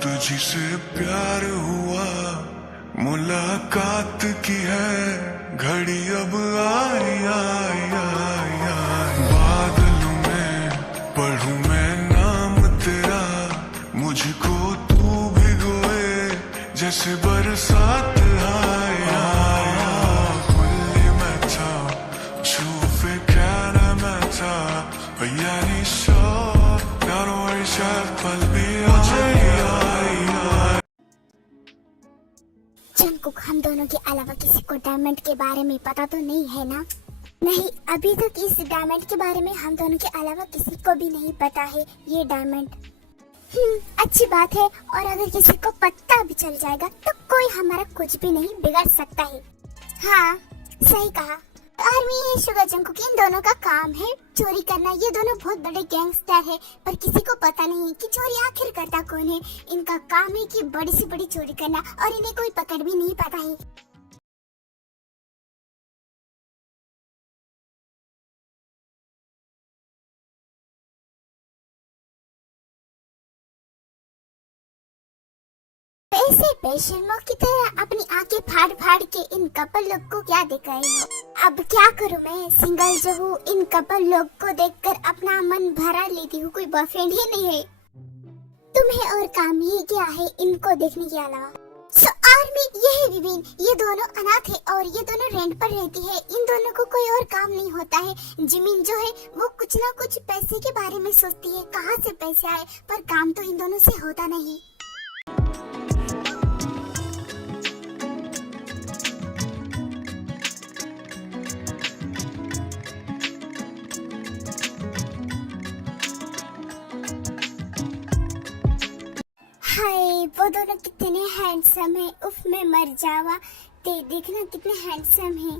तुझी से प्यार हुआ, मुलाकात की है घड़ी अब आई आई आई आई। बादलों में पढ़ूं मैं नाम तेरा, मुझको तू भिगोए जैसे बरसात आए आए। Only matter, tjufe kana matter, yani så, när du är kär qalbi Jungkook, हम दोनों के अलावा किसी को डायमंड के बारे में पता तो नहीं है ना? नहीं, अभी तक इस डायमंड के बारे में हम दोनों के अलावा किसी को भी नहीं पता है ये डायमंड। अच्छी बात है। और अगर किसी को पता भी चल जाएगा तो कोई हमारा कुछ भी नहीं बिगाड़ सकता है। हाँ, सही कहा। आर्मी है शुगर जंगकुक, इन दोनों का काम है चोरी करना। ये दोनों बहुत बड़े गैंगस्टर है, पर किसी को पता नहीं कि चोरी आखिर करता कौन है। इनका काम है कि बड़ी से बड़ी चोरी करना, और इन्हें कोई पकड़ भी नहीं पाता है। ऐसे बेशर्मों की तरह अपनी आंखें फाड़ फाड़ के इन कपल लोग को क्या देख रहे हो? अब क्या करूं मैं, सिंगल जो हूँ, इन कपल लोग को देखकर अपना मन भरा लेती हूँ। कोई बॉयफ्रेंड ही नहीं है। तुम्हें और काम ही क्या है इनको देखने के अलावा? सो आर्मी, ये है विभिन्न। ये दोनों अनाथ है और ये दोनों रेंट पर रहती है। इन दोनों को कोई और काम नहीं होता है। जिमिन जो है वो कुछ ना कुछ पैसे के बारे में सोचती है, कहाँ से पैसे आए, पर काम तो इन दोनों से होता नहीं। हाय, वो दोनों कितने हैंडसम है। उफ, मैं मर जावा। देखना कितने हैंडसम हैं।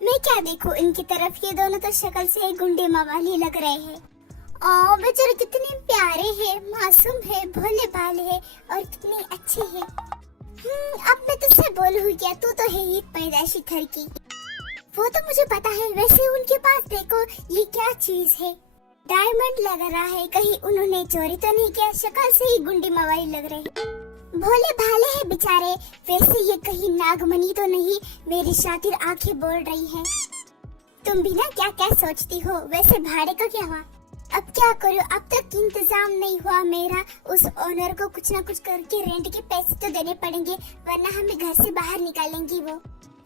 मैं क्या देखूं इनकी तरफ, ये दोनों तो शक्ल से गुंडे मवाली लग रहे हैं। ओ बेचारे कितने प्यारे हैं, मासूम है, भोले भाले है और कितने अच्छे हैं। अब मैं तुझसे बोलूं क्या, तू तो है ही पैदाइशी घर की। वो तो मुझे पता है। वैसे उनके पास देखो, ये क्या चीज है? डायमंड लग रहा है। कहीं उन्होंने चोरी तो नहीं किया? शक्ल से ही गुंडी मवाली लग रहे। भोले भाले हैं बेचारे। वैसे ये कहीं नागमणि तो नहीं? मेरी शातिर आंखें बोल रही हैं। तुम भी ना क्या क्या सोचती हो। वैसे भाड़े का क्या हुआ? अब क्या करूं, अब तक इंतजाम नहीं हुआ मेरा। उस ओनर को कुछ ना कुछ करके रेंट के पैसे तो देने पड़ेंगे, वरना हमें घर से बाहर निकालेंगी वो।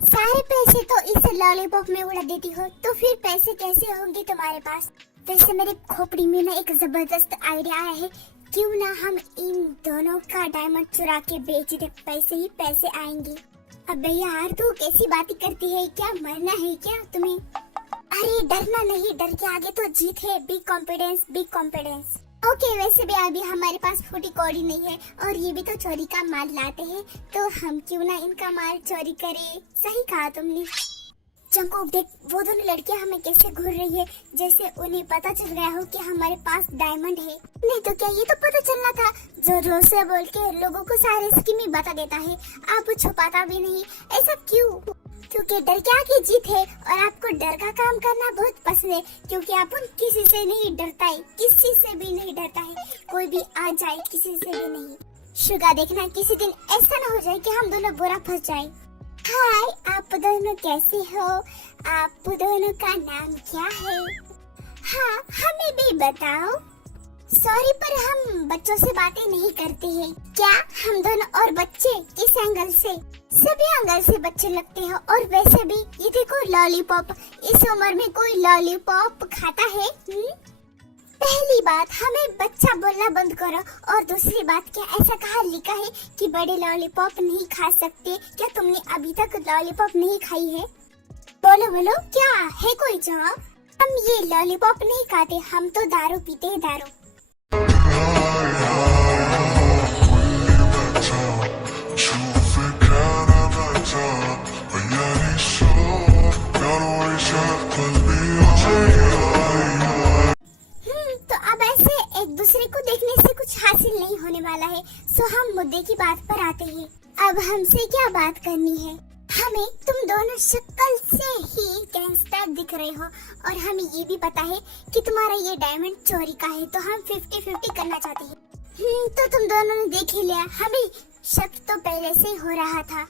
सारे पैसे तो इस लॉलीपॉप में उड़ा देती हो, तो फिर पैसे कैसे होंगे तुम्हारे पास? वैसे मेरे खोपड़ी में ना एक जबरदस्त आइडिया आया है। क्यों ना हम इन दोनों का डायमंड चुरा के बेच दे, पैसे ही पैसे आएंगे। अबे यार, तू कैसी बातें करती है? क्या मरना है क्या तुम्हें? अरे डरना नहीं, डर के आगे तो जीत है। Big confidence, big confidence. Okay, वैसे भी अभी हमारे पास फूटी कौड़ी नहीं है और ये भी तो चोरी का माल लाते हैं, तो हम क्यों ना इनका माल चोरी करें। सही कहा तुमने। जंगकुक देख, वो दोनों लड़कियां हमें कैसे घूर रही है, जैसे उन्हें पता चल गया हो कि हमारे पास डायमंड है। नहीं तो क्या ये तो पता चलना था। जो जोर से बोल के लोगों को सारे स्कीम बता देता है, आप छुपाता भी नहीं। ऐसा क्यों? क्योंकि डर के आगे जीत है और आपको डर का काम करना बहुत पसंद है। क्योंकि अपन किसी से नहीं डरता है, किसी से भी नहीं डरता है। कोई भी आ जाए, किसी से भी नहीं। शुगा देखना, किसी दिन ऐसा ना हो जाए कि हम दोनों बुरा फंस जाए। हाय, आप दोनों कैसे हो? आप दोनों का नाम क्या है? हाँ, हमें भी बताओ। सॉरी, पर हम बच्चों से बातें नहीं करते हैं। क्या हम दोनों और बच्चे? किस एंगल से? सभी एंगल से बच्चे लगते हो। और वैसे भी ये देखो लॉलीपॉप, इस उम्र में कोई लॉलीपॉप खाता है? पहली बात, हमें बच्चा बोलना बंद करो। और दूसरी बात, क्या ऐसा कहाँ लिखा है कि बड़े लॉलीपॉप नहीं खा सकते? क्या तुमने अभी तक लॉलीपॉप नहीं खाई है? बोलो बोलो, क्या है कोई जवाब? हम ये लॉलीपॉप नहीं खाते, हम तो दारू पीते हैं, दारू। दूसरे को देखने से कुछ हासिल नहीं होने वाला है। सो हम मुद्दे की बात पर आते हैं। अब हमसे क्या बात करनी है? हमें तुम दोनों शक्ल से ही गैंगस्टर दिख रहे हो और हमें ये भी पता है कि तुम्हारा ये डायमंड चोरी का है, तो हम 50-50 करना चाहते हैं। तो तुम दोनों ने देख ही लिया, हमें शक तो पहले से ही हो रहा था।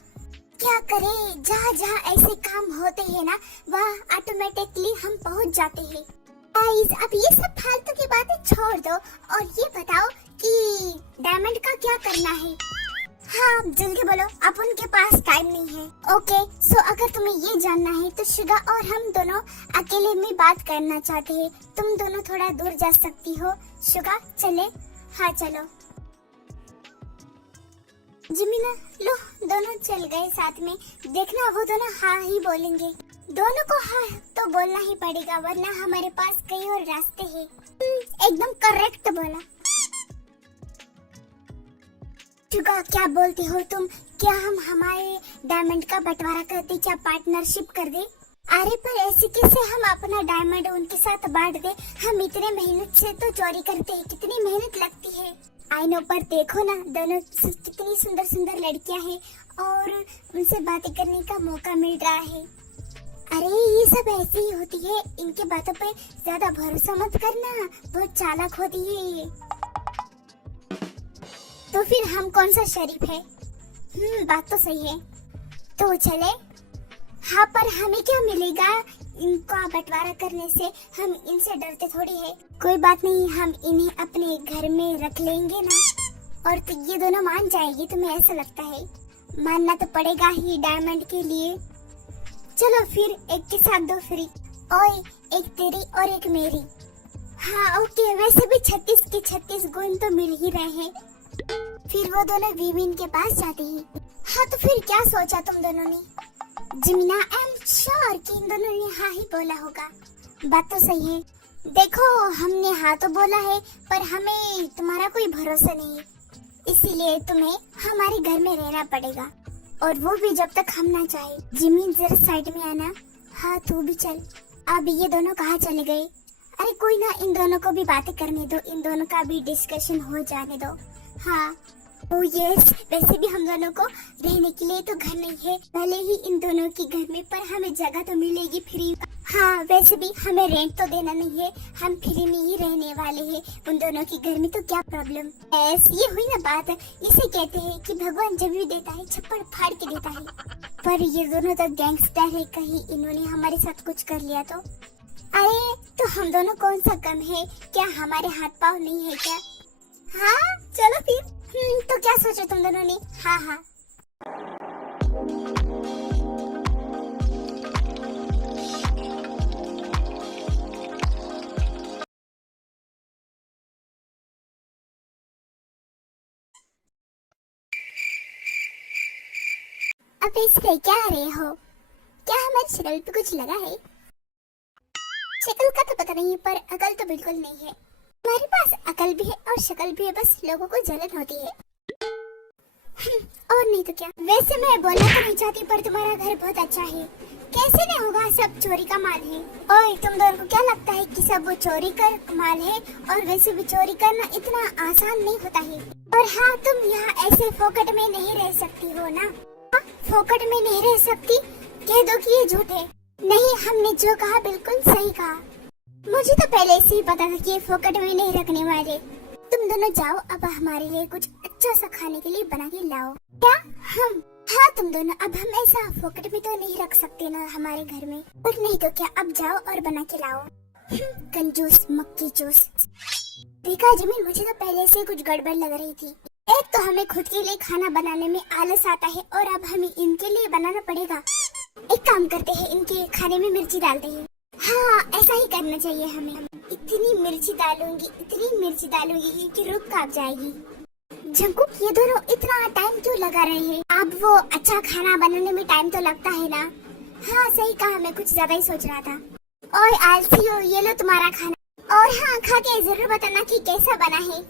क्या करें, जहाँ जहाँ ऐसे काम होते हैं ना, वहाँ ऑटोमेटिकली हम पहुँच जाते हैं। गाइस, अब ये सब फालतू की बातें छोड़ दो और ये बताओ कि डायमंड का क्या करना है। हाँ जल्दी बोलो, अब उनके पास टाइम नहीं है। ओके, सो अगर तुम्हें ये जानना है तो शुगा और हम दोनों अकेले में बात करना चाहते हैं। तुम दोनों थोड़ा दूर जा सकती हो। शुगा चले? हाँ चलो। जिमिना लो, दोनों चल गए साथ में। देखना वो दोनों हाँ ही बोलेंगे। दोनों को हाँ तो बोलना ही पड़ेगा, वरना हमारे पास कई और रास्ते हैं। एकदम करेक्ट बोला। शुगा क्या बोलती हो तुम? क्या हम हमारे डायमंड का बंटवारा करते, क्या पार्टनरशिप कर दे? अरे पर ऐसे कैसे हम अपना डायमंड उनके साथ बांट दे? हम इतने मेहनत से तो चोरी करते हैं, कितनी मेहनत लगती है। आई नो, पर देखो ना दोनों कितनी सुंदर सुंदर लड़कियां हैं और उनसे बातें करने का मौका मिल रहा है। अरे ये सब ऐसी ही होती है, इनके बातों पे ज्यादा भरोसा मत करना, बहुत चालाक होती है ये। तो फिर हम कौन सा शरीफ है? बात तो सही है। तो चले? हाँ पर हमें क्या मिलेगा इनका बंटवारा करने से? हम इनसे डरते थोड़ी है। कोई बात नहीं, हम इन्हें अपने घर में रख लेंगे ना, और तो ये दोनों मान जाएगी। तुम्हें ऐसा लगता है? मानना तो पड़ेगा ही डायमंड के लिए। चलो फिर एक के साथ दो फ्री। ओए, एक तेरी और एक मेरी। हाँ ओके, वैसे भी 36 के 36 गुण तो मिल ही रहे हैं। फिर वो दोनों विविन के पास जाते हैं। हाँ तो फिर क्या सोचा तुम दोनों ने? जिमिना, आई एम श्योर कि इन दोनों ने हाँ ही बोला होगा। बात तो सही है। देखो हमने हाँ तो बोला है, पर हमें तुम्हारा कोई भरोसा नहीं है, इसीलिए तुम्हें हमारे घर में रहना पड़ेगा, और वो भी जब तक हम ना चाहे। जिमी जरा साइड में आना। हाँ तू भी चल। अब ये दोनों कहाँ चले गए? अरे कोई ना, इन दोनों को भी बातें करने दो, इन दोनों का भी डिस्कशन हो जाने दो। हाँ ओ यस, वैसे भी हम दोनों को रहने के लिए तो घर नहीं है, भले ही इन दोनों के घर में, पर हमें जगह तो मिलेगी फ्री। हाँ वैसे भी हमें रेंट तो देना नहीं है, हम फ्री में ही रहने वाले हैं उन दोनों के घर में, तो क्या प्रॉब्लम? ये हुई ना बात। इसे कहते हैं कि भगवान जब भी देता है छप्पड़ फाड़ के देता है। पर ये दोनों तो गैंगस्टर है, कहीं इन्होंने हमारे साथ कुछ कर लिया तो? अरे तो हम दोनों कौन सा कम है? क्या हमारे हाथ पाँव नहीं है क्या? हाँ चलो फिर। तो क्या सोचा तुम दोनों ने? हाँ। अब इसलिए क्या आ रहे हो? क्या हमारी शक्ल पे कुछ लगा है? शक्ल का तो पता नहीं, पर अकल तो बिल्कुल नहीं है। हमारे पास अकल भी है और शक्ल भी है, बस लोगों को जलन होती है। और नहीं तो क्या। वैसे मैं बोलना तो नहीं चाहती, पर तुम्हारा घर बहुत अच्छा है। कैसे नहीं होगा, सब चोरी का माल है। ओए तुम दोनों को क्या लगता है कि सब वो चोरी कर माल है? और वैसे भी चोरी करना इतना आसान नहीं होता है। और हाँ, तुम यहाँ ऐसे फोकट में नहीं रह सकती हो ना। हाँ, फोकट में नहीं रह सकती? कह दो कि ये झूठ है। नहीं, हमने जो कहा बिल्कुल सही कहा। मुझे तो पहले से ही पता था कि ये फोकट में नहीं रखने वाले। तुम दोनों जाओ, अब हमारे लिए कुछ अच्छा सा खाने के लिए बना के लाओ। क्या? हम? हाँ तुम दोनों, अब हम ऐसा फोकट में तो नहीं रख सकते ना हमारे घर में। और नहीं तो क्या, अब जाओ और बना के लाओ। कंजूस मक्की चूस। देखा जमीन, मुझे तो पहले से कुछ गड़बड़ लग रही थी। एक तो हमें खुद के लिए खाना बनाने में आलस आता है, और अब हमें इनके लिए बनाना पड़ेगा। एक काम करते हैं, इनके खाने में मिर्ची डालते हैं। हाँ ऐसा ही करना चाहिए हमें। इतनी मिर्ची डालूंगी कि रुक कांप जाएगी। जंकुक, ये दोनों इतना टाइम क्यों लगा रहे हैं? अब वो अच्छा खाना बनाने में टाइम तो लगता है ना। हाँ सही कहा, मैं कुछ ज्यादा ही सोच रहा था। ओए आलसियो, ये लो तुम्हारा खाना। और हाँ, खा के जरूर बताना कि कैसा बना है।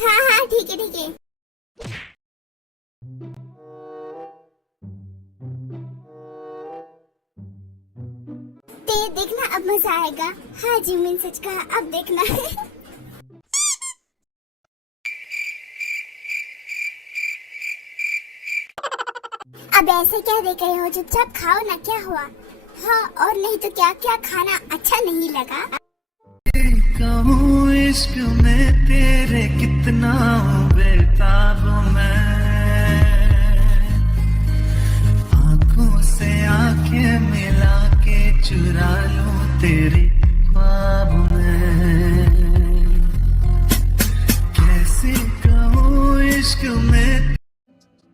हाँ ठीक है। देखना अब मजा आएगा। हाँ जी, मैंने सच कहा, अब देखना। अब ऐसे क्या देख रहे हो? चुपचाप खाओ ना, क्या हुआ? हाँ और नहीं तो क्या खाना अच्छा नहीं लगा? कहूँ इश्क में तेरे कितना चुरा लूं तेरे ख्वाब में, कैसे कहूँ इश्क में।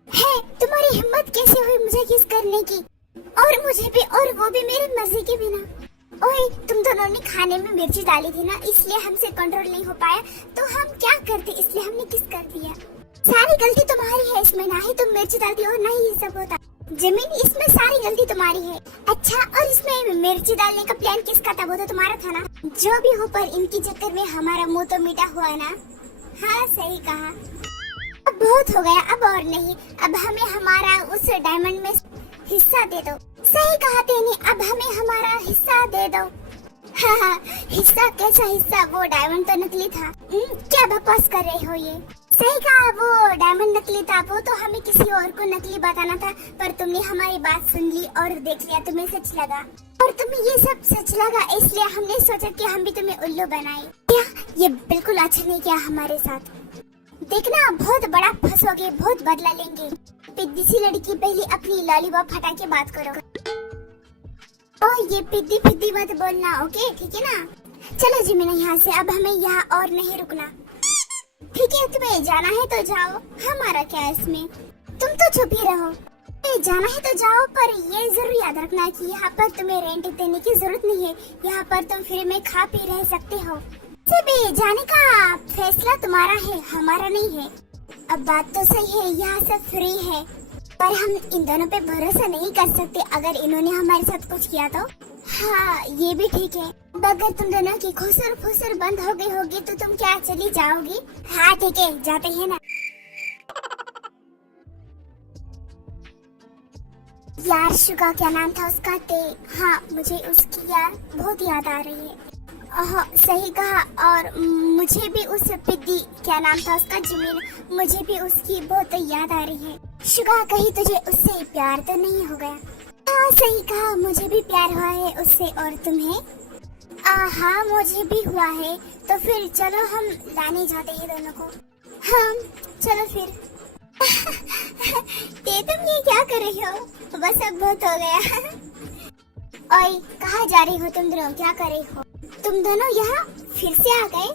है तुम्हारी हिम्मत कैसे हुई मुझे किस करने की, और मुझे भी, और वो भी मेरी मर्जी के बिना। ओए तुम दोनों ने खाने में मिर्ची डाली थी ना, इसलिए हमसे कंट्रोल नहीं हो पाया, तो हम क्या करते, इसलिए हमने किस कर दिया। सारी गलती तुम्हारी है इसमें, ना ही तुम मिर्ची डालती हो ना ही ये सब होता। जमीन इसमें सारी गलती तुम्हारी है। अच्छा, और इसमें मिर्ची डालने का प्लान किसका था, वो तो तुम्हारा था ना। जो भी हो, पर इनके चक्कर में हमारा मुंह तो मीठा हुआ ना। हाँ सही कहा, अब बहुत हो गया, अब और नहीं। अब हमें हमारा उस डायमंड में हिस्सा दे दो। सही कहा तेने, अब हमें हमारा हिस्सा दे दो। हाँ हाँ, हिस्सा कैसा हिस्सा, वो डायमंड तो नकली था। क्या बकवास कर रहे हो ये। सही कहा, वो डायमंड नकली था, वो तो हमें किसी और को नकली बताना था, पर तुमने हमारी बात सुन ली और देख लिया, तुम्हें सच लगा, और तुम्हें ये सब सच लगा, इसलिए हमने सोचा कि हम भी तुम्हें उल्लू बनाए। क्या ये बिल्कुल अच्छा नहीं किया हमारे साथ। देखना बहुत बड़ा फंसोगे, बहुत बदला लेंगे। पिद्दी सी लड़की, पहले अपनी लॉलीपॉप हटा के बात करो। ओ ये पिद्दी पिद्दी मत बोलना, ओके ठीक है ना। चलो जिमिना यहाँ से, अब हमें यहाँ और नहीं रुकना। ठीक है, तुम्हें जाना है तो जाओ, हमारा क्या है इसमें, तुम तो चुप ही रहो। जाना है तो जाओ, पर ये जरूर याद रखना कि यहाँ पर तुम्हें रेंट देने की जरूरत नहीं है, यहाँ पर तुम फ्री में खा पी रह सकते हो। भी जाने का फैसला तुम्हारा है, हमारा नहीं है। अब बात तो सही है, यहाँ सब फ्री है, पर हम इन दोनों पे भरोसा नहीं कर सकते, अगर इन्होंने हमारे साथ कुछ किया तो। हाँ ये भी ठीक है, अगर तुम दोनों की खुसर फुसर बंद हो गई होगी तो तुम क्या चली जाओगी। हाँ ठीक है, जाते हैं ना। यार शुगा क्या नाम था उसका, हाँ मुझे उसकी यार बहुत याद आ रही है। सही कहा, और मुझे भी उस पिद्दी, क्या नाम था उसका, जमीन, मुझे भी उसकी बहुत याद आ रही है। शुगा कहीं तुझे उससे प्यार तो नहीं हो गया। हाँ सही कहा, मुझे भी प्यार हुआ है उससे, और तुम्हें। हाँ मुझे भी हुआ है, तो फिर चलो हम लाने जाते हैं दोनों को। हाँ चलो फिर। तुम ये क्या कर रही हो, बस अब बहुत हो गया। ओए कहाँ जा रही हो तुम दोनों, क्या कर रही हो तुम दोनों, यहाँ फिर से आ गए।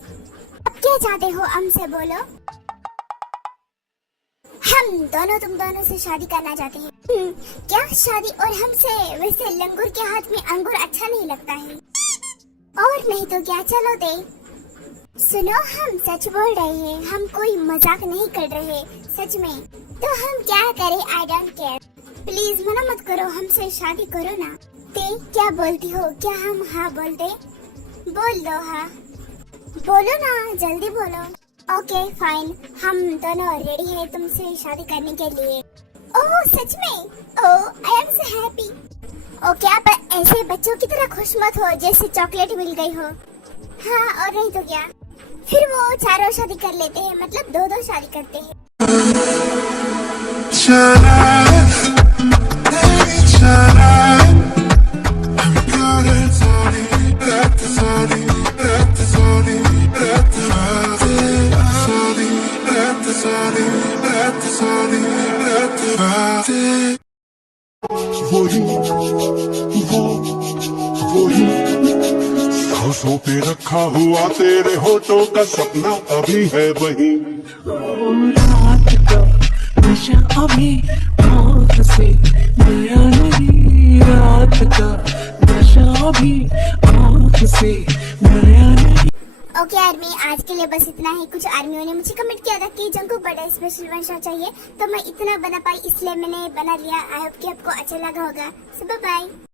अब क्या चाहते हो हमसे, बोलो। हम दोनों तुम दोनों से शादी करना चाहते हैं। क्या शादी, और हमसे? वैसे लंगूर के हाथ में अंगूर अच्छा नहीं लगता है, और नहीं तो क्या, चलो दे। सुनो हम सच बोल रहे हैं, हम कोई मजाक नहीं कर रहे, सच में। तो हम क्या करें, आई डोंट केयर, प्लीज मना मत करो, हमसे शादी करो ना। ते क्या बोलती हो, क्या हम हाँ बोल दे? बोल दो हाँ, बोलो ना जल्दी बोलो। ओके फाइन, हम दोनों रेडी है तुमसे शादी करने के लिए। ओह सच में, oh I am so happy. Okay आप ऐसे बच्चों की तरह खुश मत हो जैसे चॉकलेट मिल गई हो। हाँ और नहीं तो क्या, फिर वो चारों शादी कर लेते हैं, मतलब दो दो शादी करते हैं। सांसों पे रखा हुआ तेरे होठों का सपना अभी है वही। रात का नशा अभी आँख से गया नहीं, रात का नशा अभी आँख से गया नहीं। ओके आर्मी, आज के लिए बस इतना ही। कुछ आर्मियों ने मुझे कमेंट किया था कि जंकुक बर्थडे स्पेशल वंशा चाहिए, तो मैं इतना बना पाई इसलिए मैंने बना लिया। आई होप कि आपको अच्छा लगा होगा। सो बाय बाय।